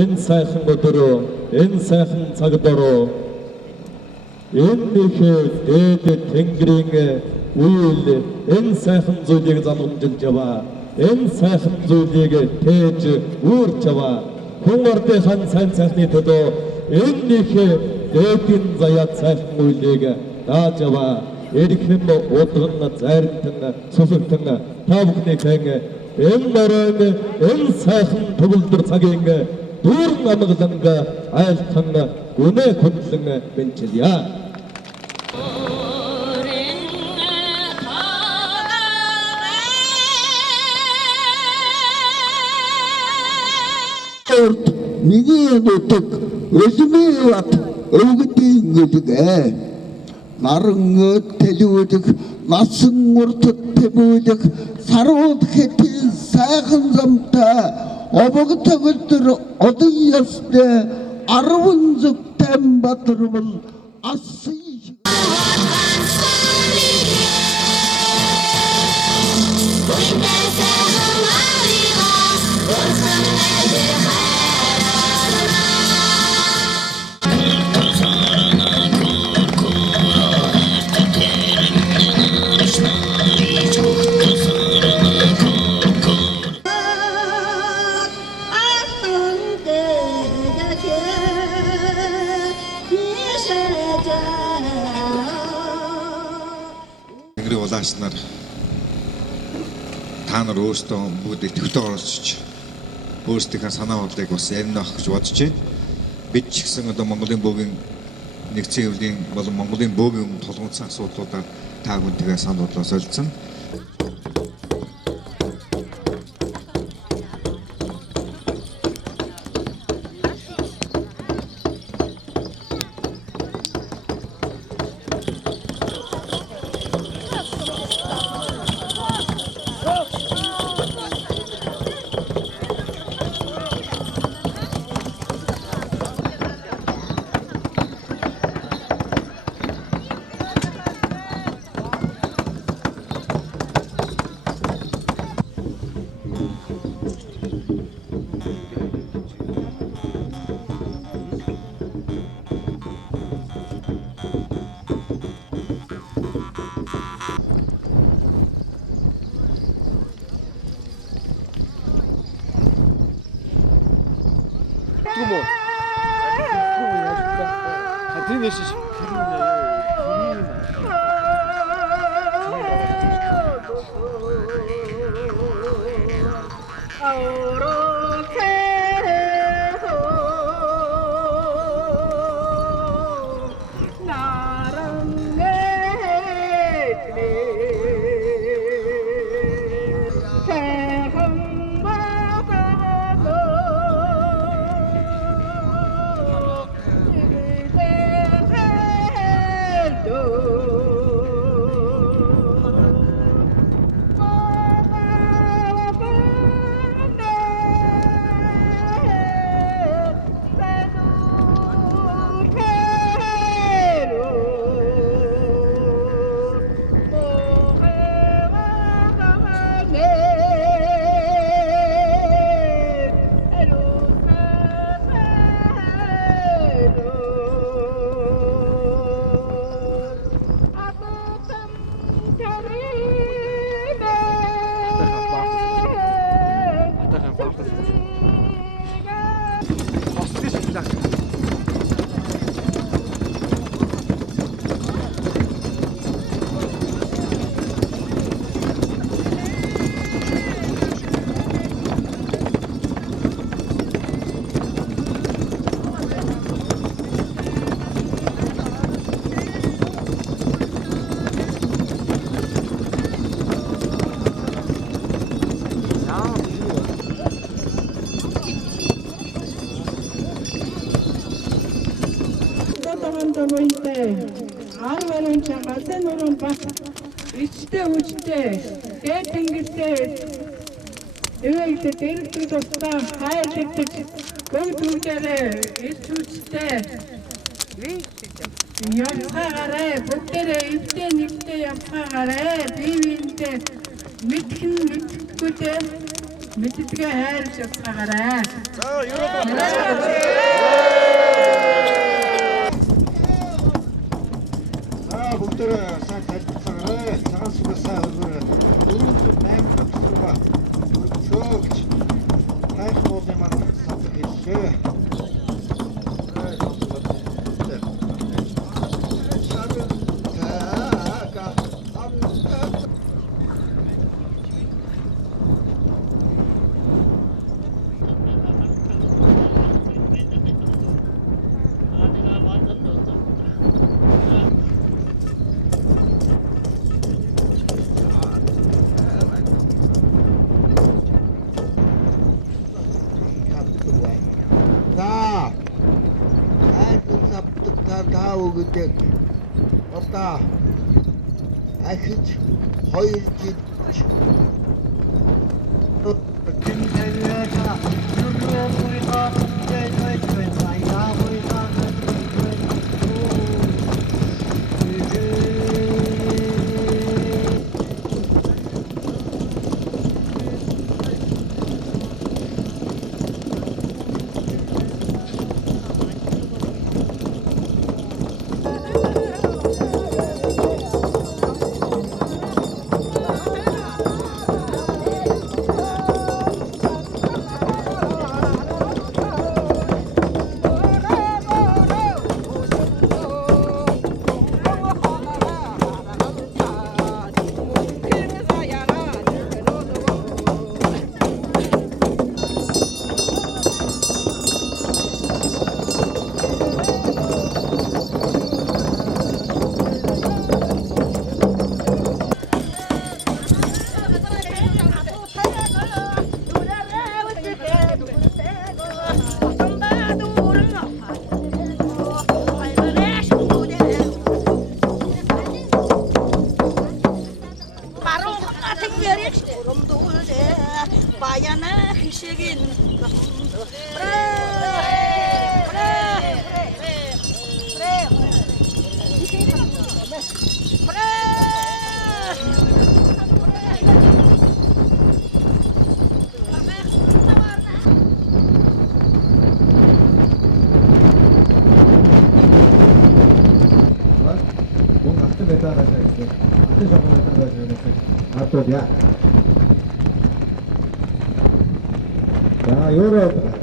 энэ сайхан өдрөө, энэ сайхан цагт ороо энэ дээд Тэнгэрийн үйл энэ сайхан зүйлийг залгамжилж яваа. Энэ сайхан зүйлийг тээж үүрч яваа. Хүн ордынхан сайн сайхны төлөө энэ дээдийн заяат сайхан үйлийг дааж яваа. Эрхэм удган зайртан сусагтан та бүхнийхэн энэ морин энэ сайхан төгөлдөр цагийн дүүрэн амгаланг айлтхан гүнээ хөдлөн бэнчилье. Миний нутаг өлмөө бат өвгдийн гэлгээ наран төлөвлөх насан урт тэмүүлэх сарууд хэтийн сайхан замтай обог төгөлдөр одон ясны 10 зүг Тамбатарвал асан улааснаар та нар өөрсдөө бүгд төвтэй оролцож өөрсдийнхээ санаа бодлыг бас ярина ах гэж бодож байна. Бид ч гэсэн одоо Монголын бөөгийн нэгдсэн хэвлэлийн болон Монголын бөөгийн тулгуурсан асуудлуудаар та бүхнийгээ санал бодлоо солилцсон. Ичтэй хүчтэй дээд тэнгистэй эвэйтэй дэрэгдэх тусдаа хайр тэгтэг бүгд бүгдээрээ ич хүчтэй явцгаараа бүгдээрээ эвтэй нэгтэй явцгаараа бие биентэй мэдхэн мэдхгүйтэй мэддгээ хайрлаж явцгаарай. Бүгдээрээ сайн тайлбарлаарай. Цагаан сүгээ сайн өргөөрэй. 408 төгсрөг өчөөгч хайхуулын маань санал хэллээ. 자, 아이고 삽득다 다 오그때 없다. 아이고 허일지. 바야나 희식인 뭔 같은 데 따라가셔야 돼. 같은 저번에 따라가셔야 돼. 아, 또야. 자, 요런